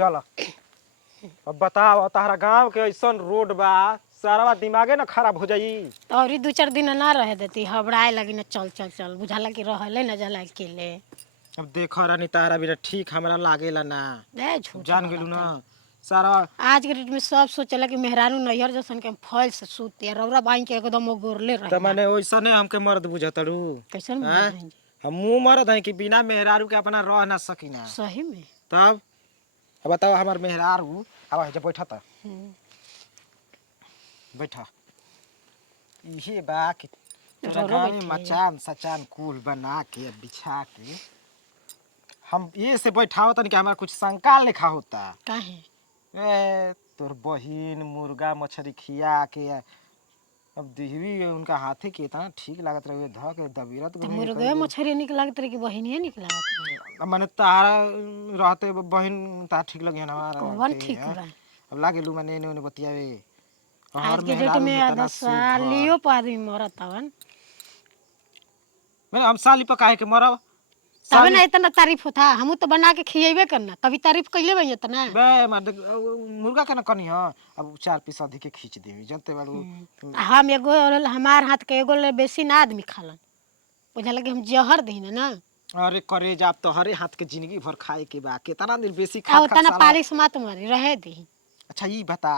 चल अब बताओ तारा गांव के ऐसा रोड बा सारा दिमागे ना खराब हो जाई। तो और 2-4 दिन ना रह देती हबड़ाए लगी ना चल चल चल बुझाला कि रहले न जला अकेले। अब देखो रानी तारा भी ठीक हमरा लागेला ना दे झूठ जान गेलू ना सारा आज के डेट में सब सोचला कि मेहरारू नैहर जैसन के फल से सूती रौरा बाई के एकदम गोरले रहे त माने ओइसने हमके मर्द बुझतड़ू। कैसन हैं बुझाई जी? हम मुंह मर्द है कि बिना मेहरारू के अपना रह ना सकीना। सही में तब अब बताओ हमार मेहरारू अब है बैठा था बैठा इहे बा कि तोरा रौरा गाँव में बैठे मचान सचान कुल बना के बिछा के हम ये से बैठाओ तन कि हमारा कुछ शंका लेखा होता। काहे ए तोर बहिन मुर्गा मछली खिया के अब दिहवी उनका हाथे के इतना ठीक लागत रहे ध के दबीरत तो मुर्गे मछरी निक लागत रहे कि बहिनिए निक लागत रहे? माने तारा रहते बहिन तार ठीक लगे ना हमारा कौन के, ठीक हैं? बा? अब लागे लू माने ने बतियावे आज के डेट में आधा सालियो पर आदमी मरत हवन मैंने हम साली पर काहे के मरब तबे ना इतना तारीफ होता हमू तो बना के खिएबे करना कभी तारीफ कैले बई इतना। बे मार मुर्गा के ना कनी ह अब 4 पीस अधिक के खींच देवी जनते बाड़ू। हम एगो हमार हाथ के एगो ले बेसी ना आदमी खालन बुझाला कि हम जहर दही ना। अरे करे जाब तो हरे हाथ के जिंदगी भर खाए के बा केतना दिन बेसी आ खा उतना साला। पालिश मत मारी रहे दी। अच्छा ये बता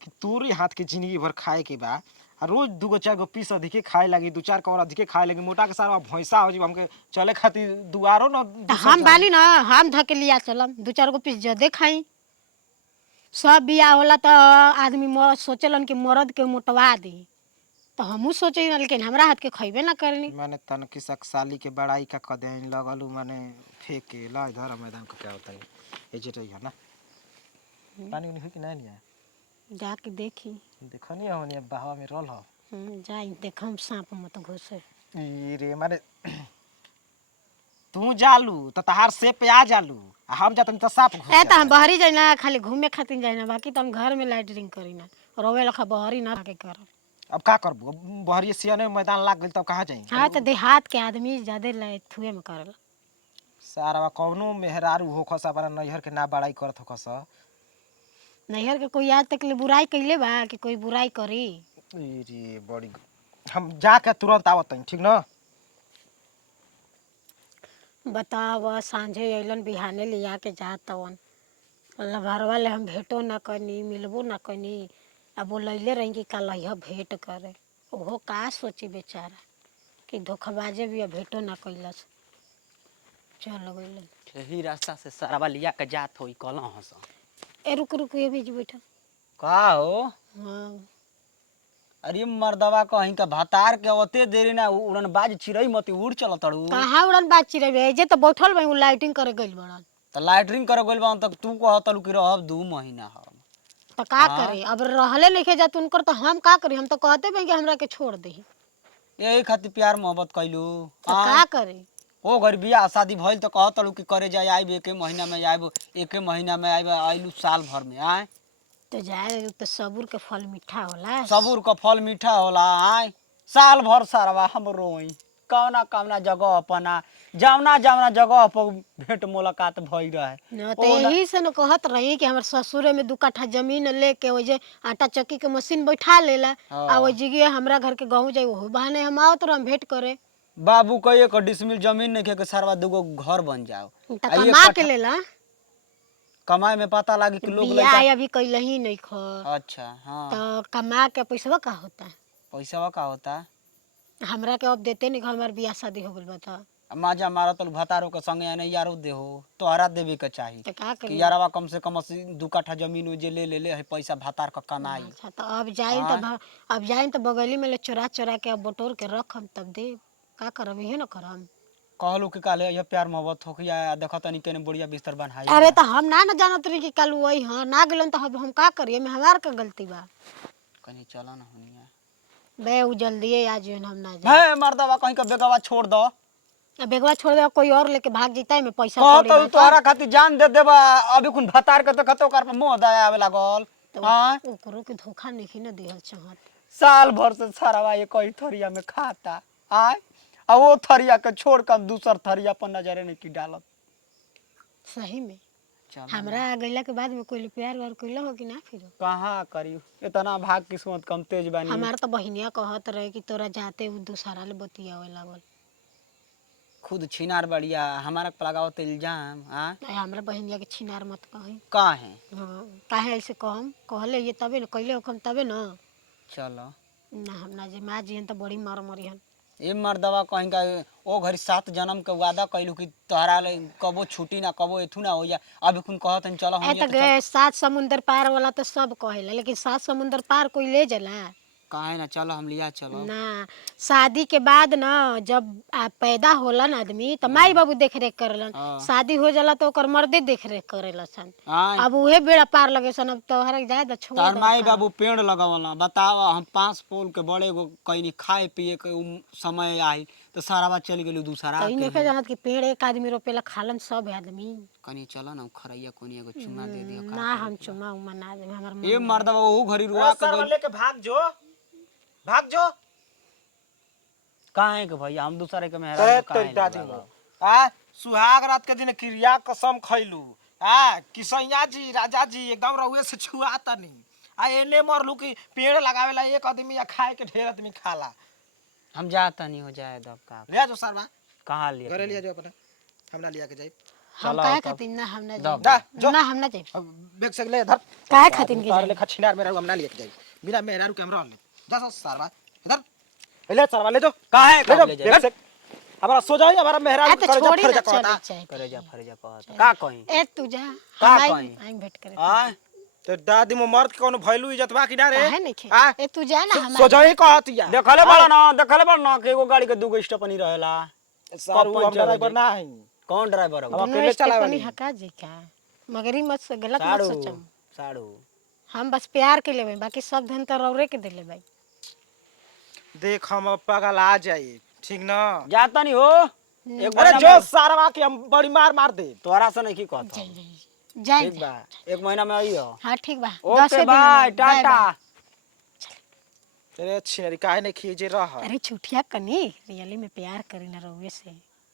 कि तोरे हाथ के जिंदगी भर खाए के बा आ रोज 2-4 पीस अधिके खाए लगी 2-4 कौर अधिके खाए लगी मोटा के सारा भैंसा हो जी हमके चले खातिर दुआरो न तो हम बानी ना हम धके लिया चलम 2-4 पीस जदे खाई। सब बिया होला तो आदमी सोचलन कि मर्द के मोटवा दी तो हमू सोचे लेकिन हमरा हाथ के खइबे ना करनी। माने तन की साली के बड़ाई का कदेन लगलू माने फेंक के ला इधर मैदान को क्या होता है ये जेटई है ना पानी नहीं हुई कि नहीं लिया जाके देखी देखनी हो नहीं बहावा में रोल हो जाई देखम सांप मत घुसे। ई रे माने तू जालू तो तहार से पे आ जालू आ हम जातन तो साफ घुस ए तो हम बहरी जाई ना खाली घूमे खातिर जाई ना बाकी तो हम घर में लाइटरिंग करी ना रोवे लखा बहरी ना के कर। अब का करबू बहरी सियाने में मैदान लाग गइल तब कहां जाई। हाँ तो देहात के आदमी ज्यादा थुए में करला सारा कौनो मेहरारू होखस अपना नैहर के ना बड़ाई करत होखस। नैहर के कोई आज तक ले बुराई कैले बा कि कोई बुराई करी? ई रे बड़ी हम जाके तुरंत आवत हई ठीक ना। बताव सांझे अइलन बिहाने लिया के जात तवन लभरवा ले हम भेटो ना कनी मिलबो ना कनी अब बोलैले रही कि कल यह भेंट करे ओहो का सोची बेचारा कि धोखाबाजे भी भेंटो ना कैलस चल गइलन। यही रास्ता से सरवा लिया के जात होई कल हंस ए रुक रुक ये भी बैठा। का हो। हाँ अरे मर्दवा कहीं का भतार के ओते देरी ना उड़न बाज चिरई मती उड़ चल तड़ू कहाँ उड़न बात चिरे जे तो बैठल बा लाइटिंग करे गइल बड़न त लाइटरिंग करे गइल बा तक तू कहतलू कि रहब 2 महीना हम तो का करे अब रहले लिखे जात उनकर तो हम का करी हम तो कहते बे कि हमरा के छोड़ दे यही खातिर प्यार मोहब्बत कैलू तो का करे। ओ घर बियाह शादी भइल तो कहतलू कि करे जाए आइब 1 महीना में आइब 1 महीना में आइब आइलू साल भर में आए तो जाए तो सबूर के फल मीठा होला सबूर का फल मीठा होला आए साल भर सरवा हम रोई कौना कौना जगह अपना जावना जावना जगह पर भेंट मुलाकात भई रहे न तो यही से न कहत रही कि हमर ससुरे में 2 कट्ठा जमीन लेके ओजे आटा चक्की के मशीन बैठा लेला आ ओ जगह हमरा घर के गाँव जाई ओहो बहाने हम आवत रह भेंट करे। बाबू का 1 डिसमिल जमीन नहीं के सरवा 2 घर बन जाओ त कमा के लेला कमाए में पता लागी कि लोग बियाह अभी कैले ही नहीं ख अच्छा हाँ तो कमा के पैसा का होता पैसा का होता हमरा के अब देते नहीं हमार बियाह शादी हो गइल बता माजा मारा तो भतारो के संगे आने यारो देहो तोहरा देवे के चाहिए तो का कि करी। यारवा कम से कम 2 कट्ठा जमीन जे ले है पैसा भतार का कमाई। अच्छा तो अब जाइन तो बगली में ले चोरा चोरा के अब बटोर के रखम तब दे का करब इहे न करम। कहलू कि काले ये प्यार मोहब्बत हो या देखा तनी केने बढ़िया बिस्तर बनाई अरे तो हम ना जानत रही कि कल वही हाँ ना गेलन तो हम का करिए में हमार का गलती बा कहीं चला ना होनिया बे उ जल्दी आ जो हम ना जा है मर्दवा कहीं का बेगवा छोड़ दो अब बेगवा छोड़ दे कोई और लेके भाग जीता में पैसा कह थोड़ी तो बा तोहरा खातिर जान दे देबा अभी कुन भतार के देखतो कर पे मोह दया आवे लागल। तो हां ओकरो के धोखा नहीं न दिहल चाहत साल भर से सारावा ये कई थरिया में खाता आय आ वो थरिया के छोड़ कर दूसर थरिया पर नजरे नहीं की डालत। सही में चल हमरा आ गइला के बाद में कोई प्यार व्यार कइला हो कि ना फिर कहाँ करी, इतना भाग किस्मत कम तेज बानी। हमार तो बहिनिया कहत रहे कि तोरा जाते उ दूसरा ले बतियावे लागल। खुद छिनार बढ़िया हमारा पे लगाओ तो इल्जाम। हाँ नहीं हमरा बहिनिया के छिनार मत कही। कहाँ है? हाँ काहे ऐसे कहम कहले ये तबे न कइले होखम तबे न। चलो ना हम ना जे माँ जी तो बड़ी मार मरिहन। ए मर्दवा कहीं का ओ घरी 7 जन्म के वादा कैलू कि तोहरा ले कबो छुट्टी ना कबो एथू ना हो जा। अब कुन कहत हम चलो ए हम तो गे 7 समुंदर पार वाला तो सब कहेला लेकिन 7 समुंदर पार कोई ले जाला काहे ना चलो हम लिया चलो। ना। शादी के बाद ना जब पैदा होला ना आदमी तो माई बाबू देख रेख करेलन। हाँ। शादी हो जाला तो ओकर मर्दे देख रेख करेला सन। हाँ अब उहे बेड़ा पार लगे सन। अब तोहरा जाए तो छोड़ तार दो माई का। बाबू पेड़ लगावला बतावा हम 5 पोल के बड़े गो कहीं खाए पिए के समय आई तो सारा बात चल गेलू दूसरा तो इन के देखे जानत कि पेड़ एक आदमी रोपेला खालन सब आदमी। कनी चलो ना खरैया कोनी एगो चुमा दे दियो का। ना हम चुमा उमा ना दे हमर ए मन मर्दवा ओ घरी रुआ के गइल। लेके भाग जो काहे के भैया हम दूसरे के मेहरा ते के तेरी दादी काहे मो आ सुहाग रात के दिन क्रिया कसम खैलू आ किसैया जी राजा जी एकदम रहुए से छुआ तनी आ एने मरलू कि पेड़ लगावेला एक आदमी या खाए के ढेर आदमी खाला। हम जाता नहीं हो जाए दब का। ले जो सरवा कहाँ लिए घरे लिया जो अपना हमरा लिया के जाई। हम चलो काहे तब। खातिर ना हम ना दब। जा जाए जो ना हम ना जाए अब बैग से ले धर काहे खातिर के तार जाए लेखा छिनार मेरा हमरा लिया के जाई बिना मेहरारू के हमरा ले जा सो सरवा इधर ले सरवा ले जो काहे ले कब जो ले बैग जाए से हमारा सो जाई हमारा मेहरारू आ तो कर जा छोड़ी फर ना जा चली कहता जाए फरेजा कहत का कहीं ए तू जा का हम कहीं? आई भेंट करे आ तो दादी मो मर्द के कोनो वैल्यू इज्जत बा कि ना रे काहे नहीं खे आ ए तू जा ना हम सो जाई कहतिया देखले बड़ा ना कि एगो गाड़ी के दूगो स्टेपनी रहेला। सारू कब हम पंचर हो ड्राइवर जाई? ना हई कौन ड्राइवर है? अब दोनों अकेले चलावे स्टेपनी ली। हका जी का मगरी मत से गलत मत साड़ू सोचम। साड़ू हम बस प्यार के लेबे बाकी सब धन तो रौरे के देले भाई। देख हम अब पगल आ जाई ठीक ना। जाता नहीं हो एक अरे महीना जो में सारवा के हम बड़ी मार दे। तोरा से नहीं की कहत जाई हूँ। जाई ठीक जा बा 1 महीना में आइयो। हां ठीक बा ओके 10 दिन बाय में, बाय, टाटा। बाय। अरे छिनरी काहे नहीं खींचे रह अरे छुटिया कनी रियली में प्यार करी ना रहुए से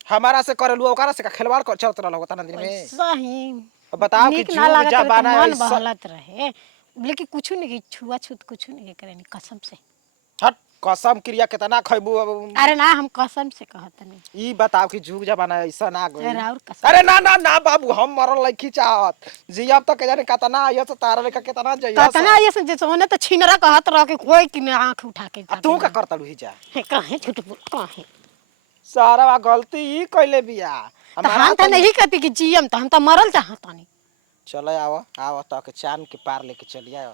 हमारा से करलू ओकरा से का खिलवाड़ कर चलत रहल होता दिन में। सही अब बताओ कि नीक ना जुग लागत रहे जमाना तो मन ऐसा बहलत रहे लेकिन कुछ नहीं की छुआ छूत कुछ नहीं करे नी कसम से। हट कसम क्रिया कितना खइबू अब अरे ना हम कसम से कहत नहीं ई बताओ कि जुग जमाना ऐसा ना गई। अरे और कसम अरे ना ना ना बाबू हम मरल लइकी चाहत जी अब तक जाने कितना आइयो तो तारा लेका कितना जइया कतना ये से जैसे होने तो छिनरा कहत रह के कोई कि ना आंख उठा के तू का करतलू ही जा हे काहे झूठ बोल काहे सारा गलती ई कइले बिया तो हम तो नहीं कहती कि जियम तो हम तो मरल चाहत नहीं। चलो आओ आओ तो के चांद के पार लेके चलिए।